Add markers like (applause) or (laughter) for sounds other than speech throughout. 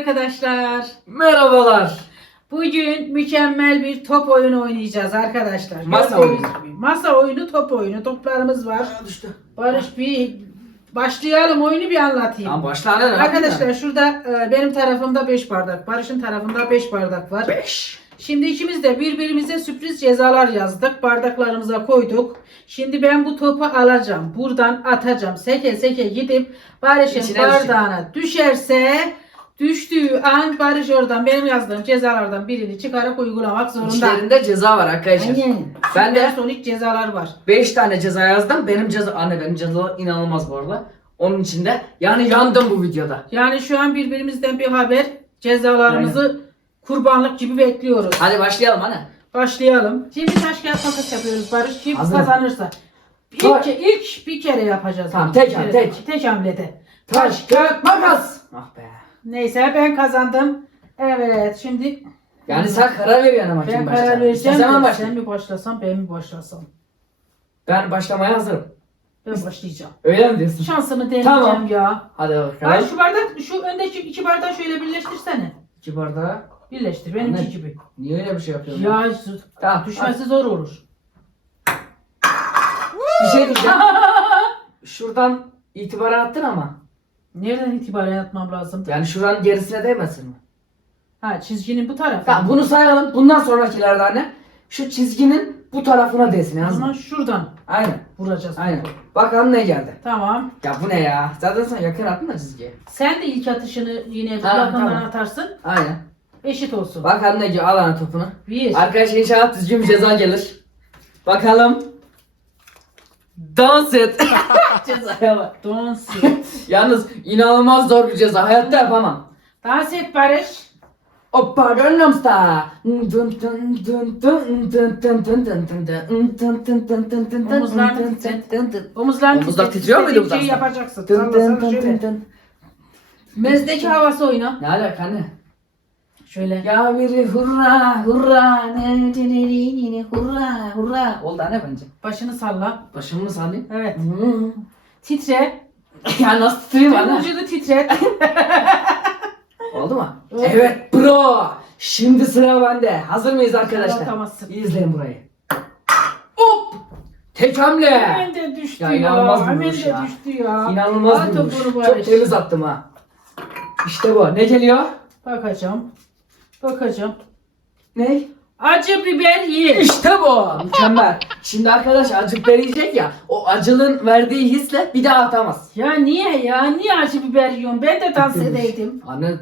arkadaşlar. Merhabalar. Bugün mükemmel bir top oyunu oynayacağız arkadaşlar. Masa oyunu. Masa oyunu, top oyunu. Toplarımız var. düştü. Barış bir başlayalım oyunu bir anlatayım. Tamam başla Arkadaşlar şurada e, benim tarafımda 5 bardak, Barış'ın tarafında 5 bardak var. 5. Şimdi ikimiz de birbirimize sürpriz cezalar yazdık. Bardaklarımıza koyduk. Şimdi ben bu topu alacağım. Buradan atacağım. Seke seke gidip Barış'ın İçine bardağına düşerse düştüğü an Barış oradan benim yazdığım cezalardan birini çıkarıp uygulamak zorunda. İçlerinde ceza var arkadaşlar. Aynen. Ben de- Sonik cezalar var. 5 tane ceza yazdım. Benim ceza anne benim ceza inanılmaz bu arada. Onun içinde yani yandım bu videoda. Yani şu an birbirimizden bir haber cezalarımızı kurbanlık gibi bekliyoruz. Hadi başlayalım anne. Başlayalım. Şimdi taş kağıt makas yapıyoruz Barış. Kim Hazırım. kazanırsa. İlk, Tamam. ilk bir kere yapacağız. Tamam, Bir tek kere. ham- tek. Tek hamlede. Taş, kağıt, makas. Ah be. Neyse ben kazandım. Evet şimdi Yani sen karar veriyorsun ama ben kim karar başlar. vereceğim. Sen zaman de başla. Sen mi başlasam ben mi başlasam? Ben başlamaya hazırım. Ben başlayacağım. Öyle mi diyorsun? Şansımı deneyeceğim Tamam. ya. Hadi Ay bakalım. şu bardak şu öndeki iki bardağı şöyle birleştirsene. İki bardağı. Birleştir benimki Anne, gibi. Niye öyle bir şey yapıyorsun? Ya Tamam. düşmesi zor olur. Bir şey diyeceğim. Şuradan itibaren attın ama. Nereden itibaren atmam lazım? Yani şuranın gerisine değmesin mi? Ha çizginin bu tarafı. Tamam bunu sayalım. Bundan sonrakilerde anne. Şu çizginin bu tarafına değsin O yazma. zaman şuradan Aynen. vuracağız. Aynen. Bakalım ne geldi. Tamam. Ya bu ne ya? Zaten sen yakın attın da çizgiye. Sen de ilk atışını yine Tamam, yakından tamam. atarsın. Aynen. Eşit olsun. Bakalım ne geldi. Al ana topunu. Bir. Arkadaş inşallah düzgün bir ceza gelir. Bakalım. Dans et. Cezaya bak. Dans Yalnız inanılmaz zor bir ceza. Hayatta yapamam. Dans et Barış. Hoppa Gangnam Style. Omuzlar titret. Omuzlar titret. titriyor muydu bu İstediğin şeyi dansta? yapacaksın. Sallasana şöyle. Mezdeki havası oyna. Ne alaka anne? Şöyle. Ya biri hurra hurra ne ne ne ne ne hurra hurra. Oldu anne bence. Başını salla. Başımı mı sallayayım? Evet. Hmm. Titre. ya nasıl tutayım anne? Vücudu titret. Oldu mu? Oldu. Evet bro. Şimdi sıra bende. Hazır mıyız arkadaşlar? Atamazsın. İyi izleyin burayı. Hop! Tek hamle. Hemen de düştü Ya ya. inanılmaz bir Hemen vuruş de ya. düştü ya. İnanılmaz bir vuruş. topunu Çok temiz attım ha. İşte bu. Ne geliyor? Bakacağım. Bakacağım. Ne? Acı biber ye. İşte bu. Mükemmel. Şimdi arkadaş acı yiyecek ya. O acılığın verdiği hisle bir daha atamaz. Ya niye ya? Niye acı biber yiyorsun? Ben de dans edeydim. Anne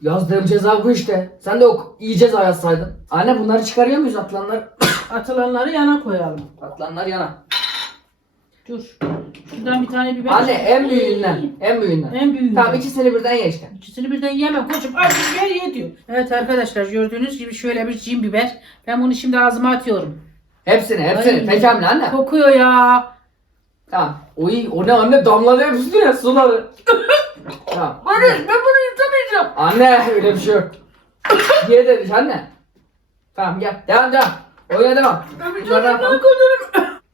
yazdığım ceza bu işte. Sen de o iyi ceza yazsaydın. Anne bunları çıkarıyor muyuz atılanlar? Atılanları yana koyalım. Atılanlar yana. Dur. Şuradan bir tane biber. Anne en büyüğünden. En büyüğünden. En büyüğünden. Tamam ikisini birden ye işte. İkisini birden yeme koçum. Acı biber ye diyor. Evet arkadaşlar gördüğünüz gibi şöyle bir cin biber. Ben bunu şimdi ağzıma atıyorum. Hepsini hepsini. Ay. Tek hamle anne. Kokuyor ya. Tamam. Oy o ne anne damladı hep üstüne suları. (laughs) tamam. Barış ben bunu yutamayacağım. Anne öyle bir şey yok. (laughs) Ye dedik anne. Tamam gel. Devam devam. Oyuna devam. Bunları yapalım.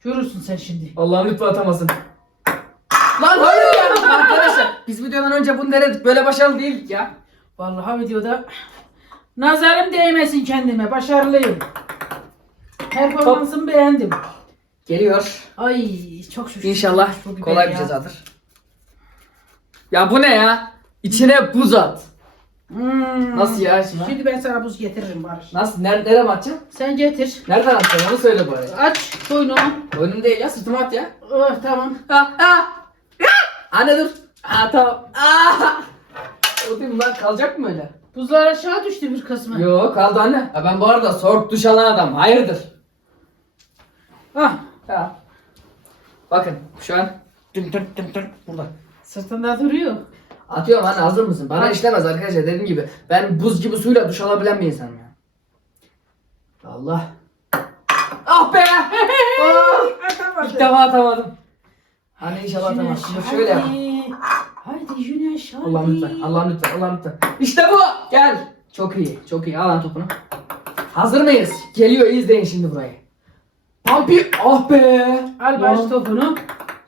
Görürsün sen şimdi. Allah'ım lütfen atamasın. Lan hayır ya. Arkadaşlar biz videodan önce bunu denedik. Böyle başarılı değildik ya. Vallahi videoda nazarım değmesin kendime. Başarılıyım. Performansımı beğendim. Geliyor. Ay çok şükür. İnşallah Bu biber kolay bir ya. cezadır. Ya bu ne ya? İçine buz at. Hmm. Nasıl ya şimdi? Şimdi ben sana buz getiririm Barış. Nasıl? Nerede, nereye mi atacağım? Sen getir. Nereden atacağım? Onu söyle bari. Aç boynunu. Önüm değil ya. Sırtıma at ya. Oh, tamam. Ha, ha. Ha. Anne dur. Aa tamam. Aa. O değil mi lan? Kalacak mı öyle? Buzlar aşağı düştü bir kısmı. Yo kaldı anne. Ha, ben bu arada soğuk duş alan adam. Hayırdır? Ah, Ha. Bakın şu an dün dün dün dün burada. sırtında duruyor. Atıyorum anne hazır mısın? Bana At. işlemez arkadaşlar dediğim gibi. Ben buz gibi suyla duş alabilen bir insanım ya. Allah. Ah be! (laughs) Ah! Atamadı. İlk defa atamadım. Anne inşallah. Güneş, Şimdi şöyle yap. Haydi. Haydi Güneş hadi. Allah'ım lütfen. Allah'ım lütfen. Allah'ım lütfen. İşte bu. Gel. Çok iyi. Çok iyi. Al lan topunu. Hazır mıyız? Geliyor. izleyin şimdi burayı. Pampi. Ah be. Al baş topunu.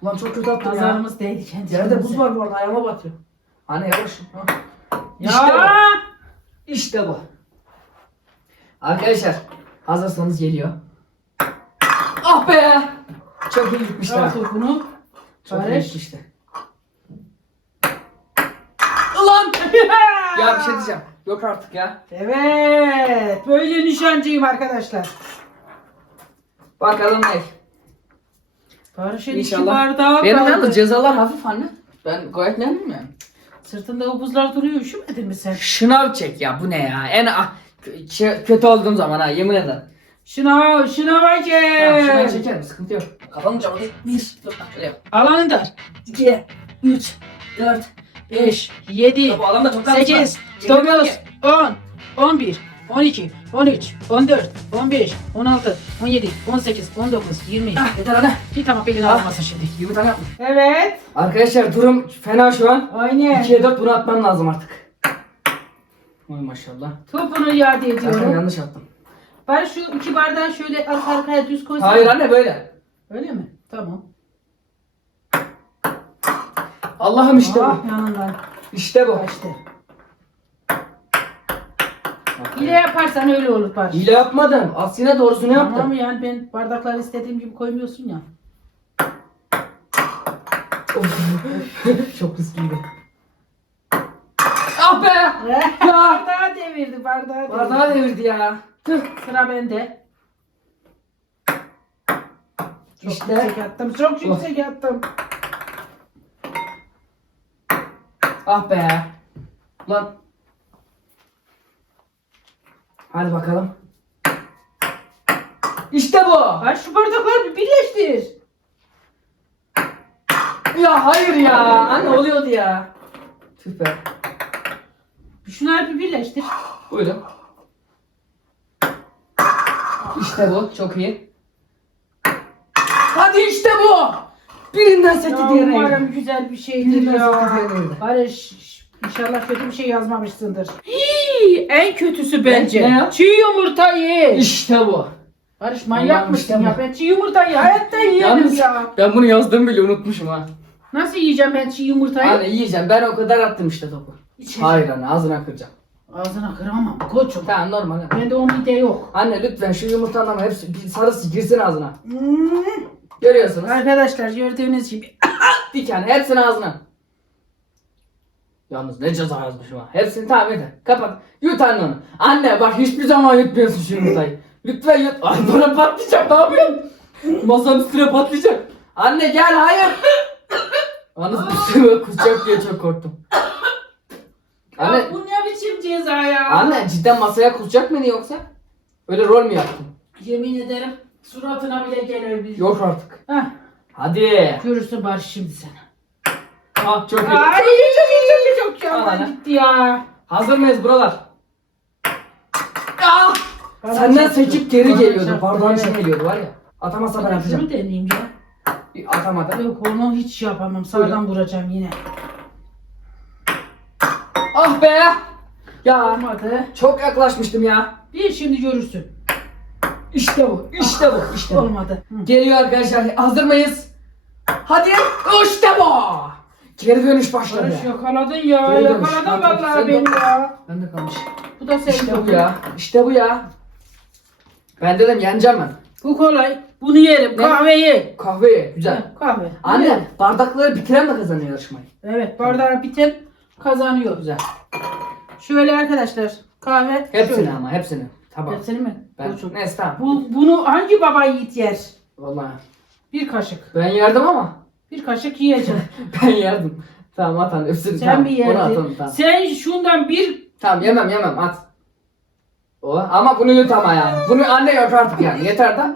Lan çok kötü attım ya. Nazarımız değdi kendimize. Yerde buz var bu arada. Ayağıma batıyor. Anne yavaş. Ha. Ya İşte bu. İşte bu. Arkadaşlar hazırsanız geliyor. Ah be! Çok iyi gitmişler. Al topunu. Çok iyi Barış. gitmişti. Ulan! (laughs) ya bir şey diyeceğim. Yok artık ya. Evet. Böyle nişancıyım arkadaşlar. Bakalım ne? Barış'ın iki İnşallah. bardağı Benim kaldı. yalnız cezalar hafif anne. Ben gayet memnunum yani. Sırtında o buzlar duruyor. Üşümedin mi sen? Şınav çek ya bu ne ya? En ah, kö- kötü olduğum zaman ha yemin ederim. Şınav, şınava Tamam, şınav gel. çekerim sıkıntı yok. Kafamı camı değil. Bir, dur, şöyle yap. Alanı dar. 2, 3, 4, 5, 7, Bu alanda çok az 8, var. 9, 10, 11, 12, 13, 14, 15, 16, 17, 18, 19, 20. Ah, yeter anne. Bir tamam belini Ah. almasın şimdi. 20 tane yapmış. Evet. Arkadaşlar durum fena şu an. Aynen. 2'ye 4 bunu atmam lazım artık. Oy maşallah. Topunu iade Zaten ediyorum. yanlış attım. Bari şu iki bardağı şöyle arka arkaya düz koysana. Hayır anne böyle. Öyle mi? Tamam. Allah'ım işte Ah, bu. yanından. İşte bu. Kaçtı. Hile yaparsan öyle olur Barış. Hile yapmadım. Aslında doğrusunu yaptım. Tamam yani ben bardakları istediğim gibi koymuyorsun ya. (laughs) Çok riskliydi. Ah be! bardağı devirdi bardağı devirdi. Bardağı devirdi ya. Tüh. Sıra bende. Çok İşte. yüksek attım. Çok yüksek attım. Ah be. Lan. Hadi bakalım. İşte bu. Ay şu bardakları bir birleştir. Ya hayır ya. Anne oluyordu ya. Tüh be. Şunları bir birleştir. Buyurun. İşte bu. Çok iyi. Hadi işte bu. Birinden seti Ya diğerine. umarım güzel bir şeydir Birinden ya. seti diğerine. Barış inşallah kötü bir şey yazmamışsındır. Hii, en kötüsü bence. Ne ya? Çiğ yumurta ye. İşte bu. Barış manyak mısın ya? Ben çiğ yumurtayı hayatta Yalnız ya. ben bunu yazdığımı bile unutmuşum ha. Nasıl yiyeceğim ben çiğ yumurtayı? Anne yiyeceğim. Ben o kadar attım işte topu. İçeceğim. Hayır anne ağzına kıracağım. Ağzına kıramam koçum. Tamam normal. anne. Bende o mide yok. Anne lütfen şu yumurtanın ama hepsi bir sarısı girsin ağzına. Hmm. Görüyorsunuz. Arkadaşlar gördüğünüz gibi. (laughs) Bir tane hepsini ağzına. Yalnız ne ceza yazmışım ha. Hepsini tamam yeter. Kapat. Yut anne onu. Anne bak hiçbir zaman yutmuyorsun şu yumurtayı. Lütfen yut. Ay bana patlayacak ne yapıyorsun? Masanın üstüne patlayacak. Anne gel hayır. Yalnız üstüme kusacak diye çok korktum. Anne, Ya bu ne biçim ceza ya? anne cidden masaya kusacak mıydı yoksa? Öyle rol mü yaptın? Yemin ederim suratına bile gelebilir. Yok artık. Heh, Hadi. görürsün Barış şimdi sen. Ah çok iyi. Ay çok iyi çok iyi çok iyi. Al Aman ana. gitti ya. Hazır mıyız buralar? Ah! Senden seçip geri geliyordu. evet. içine geliyordu var ya. Atamazsa ben Şunu atacağım. deneyeyim ya. Atamadım. Yok onu hiç yapamam. Sağdan vuracağım yine. Ah be! Ya Olmadı. çok yaklaşmıştım ya. Bir şimdi görürsün. İşte bu. İşte bu. İşte bu. Olmadı. Geliyor arkadaşlar. Hazır mıyız? Hadi. İşte bu. Geri dönüş başladı. Barış yakaladın ya. Geri dönüş. Yakaladın vallahi sen beni ya. Ben de kalmış. Bu da senin İşte bu ya. İşte bu ya. Ben dedim yeneceğim ben. Bu kolay. Bunu yerim. Kahveyi. Kahve güzel. Heh, Kahve. Anne bardakları bitiren mi kazanıyor yarışmayı? Evet bardağı biten kazanıyor. Güzel. Şöyle arkadaşlar kahve. Hepsini şöyle. ama hepsini. Tamam. Hepsini mi? Ben Koçum. neyse tamam. Bu, bunu hangi baba yiğit yer? Vallahi. Bir kaşık. Ben yerdim ama. Bir kaşık yiyeceğim. (laughs) Ben yerdim. Tamam at anne. Hepsini Sen tamam. mi Onu atalım yerdin? tamam. Sen şundan bir Tamam yemem yemem at. O ama bunu yut ama yani. Bunu anne yok artık yani. Yeter da.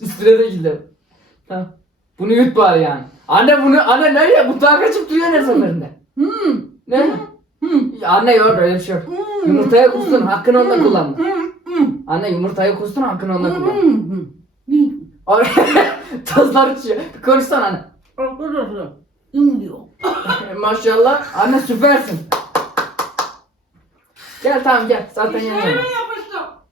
Üstüne de gidelim. Tamam. Bunu yut bari yani. Anne bunu anne nereye? Bu daha kaçıp duruyor ne seferinde? hmm, Ne? hmm, Ya Anne yok öyle bir şey yok. hmm, Yumurtaya kustun hakkını onda kullandın. hmm, hmm, Anne yumurtayı kustun hakkını onda kullandın. hmm, (laughs) (laughs) Tozlar uçuyor. Bir konuşsana anne. Diyor. (laughs) Maşallah. Anne süpersin. Gel tamam gel. Zaten yanıyorum.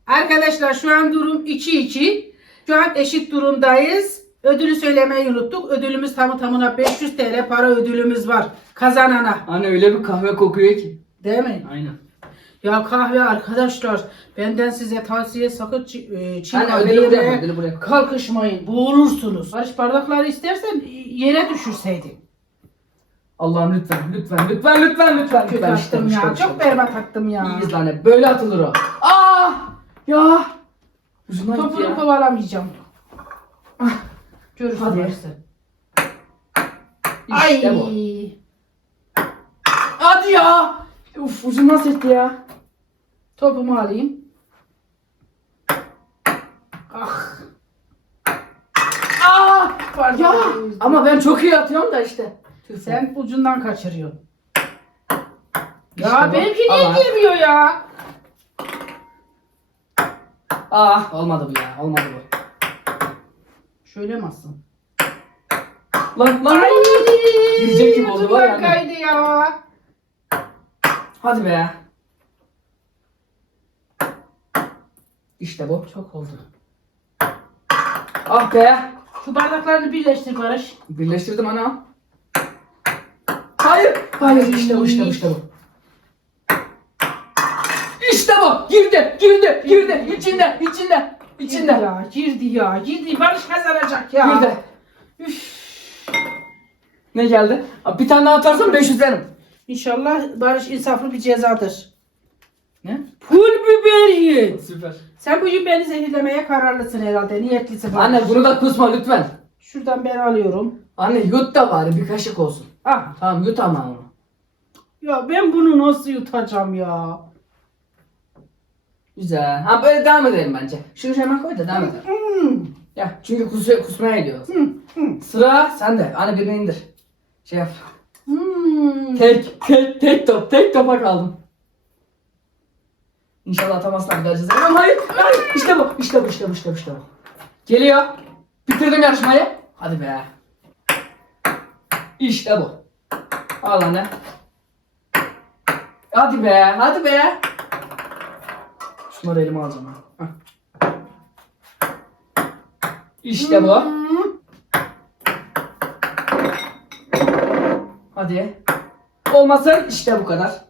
Arkadaşlar şu an durum 2-2. Şu an eşit durumdayız. Ödülü söylemeyi unuttuk. Ödülümüz tamı tamına 500 TL para ödülümüz var. Kazanana. Anne öyle bir kahve kokuyor ki. Değil mi? Aynen. Ya kahve arkadaşlar benden size tavsiye sakın çi- e, çiğ Anne kahve ödülü buraya koy, yemeye ödülü buraya koy. kalkışmayın. Boğulursunuz. Barış bardakları istersen yere düşürseydin. Allah'ım lütfen lütfen lütfen lütfen lütfen. Kötü lütfen. attım ya. Çok berbat attım ya. İyiyiz lan hep. Böyle atılır o. Aa! Ya! Ucundan gitti Topunu ya. kovalamayacağım. Ah, Görürsün Hadi. dersin. İşte Ay. bu. Hadi ya! Uf ucundan sekti ya. Topumu alayım. Ah. Aa! Pardon. Ya! Ama ben çok iyi atıyorum da işte. Sen ucundan kaçırıyorsun. İşte Ya bu. benimki niye Allah. girmiyor ya? Aa olmadı bu ya. Olmadı bu. Şöyle mi alsın? Lan lan. Ay! Girecek gibi oldu var ya ucundan kaydı ya. Hadi be. İşte bu. Çok oldu. Ah be. Şu bardaklarını birleştir Barış. Birleştirdim ana. Hayır. Hayır işte bu işte bu işte bu. İşte bu. Girdi girdi girdi. İçinde içinde. Girdi içinde. ya, girdi ya, girdi. Barış kazanacak ya. Girdi. Ne geldi? Bir tane daha atarsan 500 verim. İnşallah Barış insaflı bir cezadır. Ne? Pul biber ye. Süper. Sen bugün beni zehirlemeye kararlısın herhalde. Niyetlisin. Barış. Anne bunu da kusma lütfen. Şuradan ben alıyorum. Anne yut da bari bir kaşık olsun. Ah. Tamam yut ama onu. Ya ben bunu nasıl yutacağım ya? Güzel. Ha böyle devam edelim bence. Şunu hemen koy da devam edelim. Hmm. Ya çünkü kus kusmaya gidiyoruz. Hmm. Hmm. Sıra sende. Anne birini indir. Şey yap. Hmm. Tek, tek, tek top. Tek topa kaldım. İnşallah atamazlar ceza. Ama hayır, hayır. İşte bu, işte bu, işte bu, işte bu, işte bu. Geliyor. Bitirdim yarışmayı. Hadi be. İşte bu. Al anne. Hadi be, hadi be. Şunları elime alacağım. ha. İşte bu. Hadi. Olmasın işte bu kadar.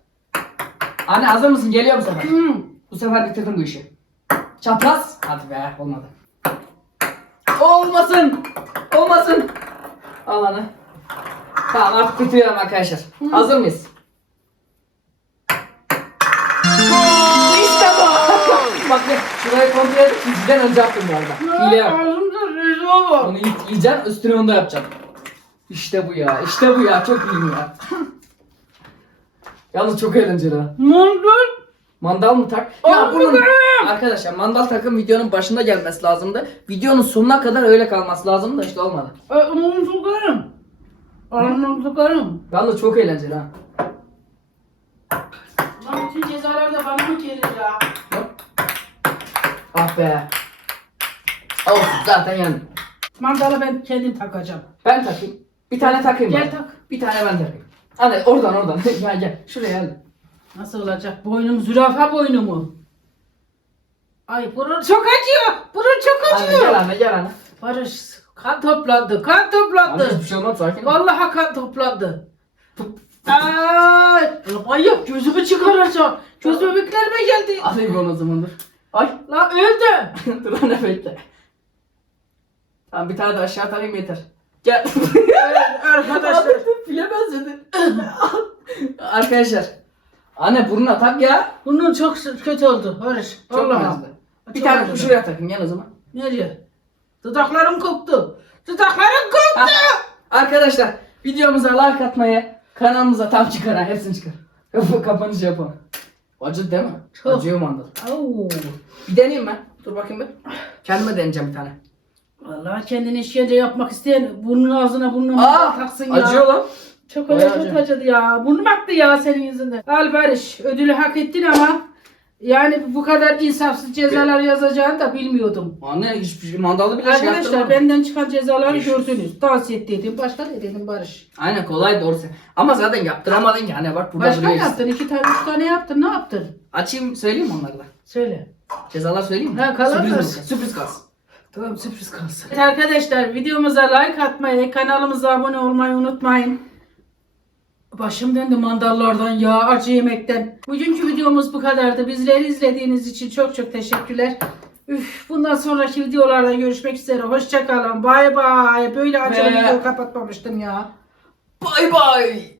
Anne hazır mısın? Geliyor bu sefer. Hmm. Bu sefer bitirdim bu işi. Çapraz. Hadi be olmadı. Olmasın. Olmasın. Al anne. Tamam artık bitiriyorum arkadaşlar. Hazır mıyız? İşte bu. (laughs) Bak ne şurayı kontrol edip sizden önce yaptım bu arada. Hile yap. Onu yiyeceksin, yiyeceksin üstüne onu da yapacaksın. İşte bu ya. işte bu ya. Çok iyiyim ya. Yalnız çok eğlenceli ha. Mandal. Mandal mı tak? Ya bunun arkadaşlar mandal takım videonun başında gelmesi lazımdı. Videonun sonuna kadar öyle kalması lazımdı işte olmadı. Onu sokarım. Onu sokarım. Yalnız çok eğlenceli ha. Lan bütün cezalar da bana mı gelir ya? Ah be. Olsun zaten yani. Mandalı ben kendim takacağım. Ben takayım. Bir tane takayım. Gel ben. tak. Bir tane ben takayım. Hadi oradan oradan. (laughs) gel gel. Şuraya gel. Nasıl olacak? Boynum zürafa boynu mu? Ay burun çok acıyor. Burun çok Anne acıyor. gel anne gel anne. Barış kan toplandı. Kan Anne toplandı. hiçbir şey olmaz sakin ol. Vallahi kan toplandı. Ay, ay yok gözümü çıkaracağım. Göz bebeklerime geldi. Alayım onu o zaman dur. Ay. La öldü. (laughs) dur anne bekle. Tamam bir tane de aşağı takayım yeter. Gel. Evet, arkadaşlar. (laughs) File benzedi. (laughs) Arkadaşlar. Anne burnuna tak ya. Bunun çok kötü oldu Barış. Çok Vallahi. benzedi. Bir Çok tane acıdı. şuraya takayım gel o zaman. Nereye? Dudaklarım koptu. Dudaklarım koptu. Hah. Arkadaşlar videomuza like atmayı, kanalımıza tam çıkar ha hepsini çıkar. Kap kapanış yapalım. Acı değil mi? Çok. Acıyor mandal. Au. Bir deneyeyim ben. Dur bakayım bir. Kendime deneyeceğim bir tane. Vallahi kendini işkence yapmak isteyen burnun ağzına burnuna Aa, mandal taksın ya. acıyor lan. Çok Bayağı öyle çok acıdı ya. Burnum aktı ya senin yüzünden. Al Barış ödülü hak ettin ama yani bu kadar insafsız cezalar yazacağını da bilmiyordum. Anne hiçbir şey mandalda bile şey Arkadaşlar yaptırmadım. benden çıkan cezaları Beş. gördünüz. Tavsiye ettim. Başka ne dedim Barış? Aynen kolay doğrusu. Ama zaten yaptıramadın ki hani bak burada Başka duruyor işte. yaptın. iki tane, üç tane yaptın. Ne yaptın? Açayım söyleyeyim mi onları da. Söyle. Cezalar söyleyeyim mi? Ha, kalan Sürpriz mı? olsun. Sürpriz kalsın. Tamam sürpriz kalsın. Evet arkadaşlar videomuza like atmayı, kanalımıza abone olmayı unutmayın. Başım döndü mandallardan ya acı yemekten. Bugünkü videomuz bu kadardı. Bizleri izlediğiniz için çok çok teşekkürler. Üf, bundan sonraki videolarda görüşmek üzere. Hoşçakalın. Bay bay. Böyle acılı Ve- video kapatmamıştım ya. Bay bay.